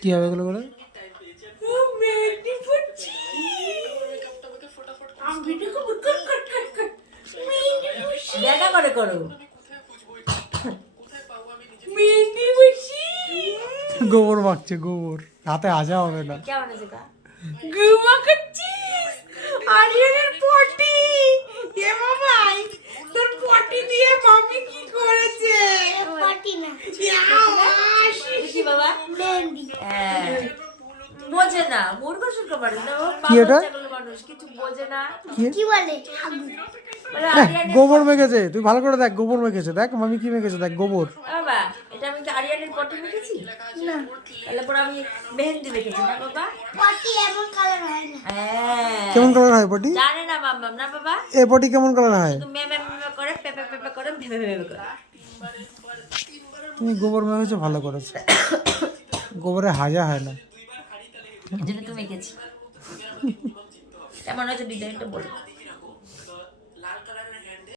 কি হবে এগুলো করে? দেখা করে করো। গোবর মাখছে, গোবর হাতে হাজা হবে না। কেমন আছে কা? গু মাখাচ্ছিস আরিয়ানের পটি। এ বাবাই তোর পটি দিয়ে মামি কি করেছে? পটি না, কি বাবা? মেহেন্দি। বোঝে না, মূর্খ সুর্খ মানুষ না, ও কি এটা? পাগল ছাগল মানুষ, কিছু বোঝে না। কি বলে? হাগু। বলে হ্যাঁ, আরিয়ানের গোবর মেখেছে, তুই ভালো করে দেখ, গোবর মেখেছে, দেখ মামি কি মেখেছে, দেখ গোবর। বাবা, এটা আমি কি আরিয়ানের পটি মেখেছি? না, তাহলে পরে আমি মেহেন্দি মেখেছি না বাবা? পটি এমন কালার হয় না। হ্যাঁ। কেমন কালার হয় পটি? জানে না মাম্মাম না বাবা? এ পটি কেমন কালার হয়? শুধু মে মে মে করে পেপে পেপে করে ভেবে ভেবে করে। তুমি গোবর মেখেছো, ভালো করেছো। গোবরে হাজা হয় না। এই জন্য তুমি মেখেছি। কেমন হয়েছে ডিজাইনটা বলো।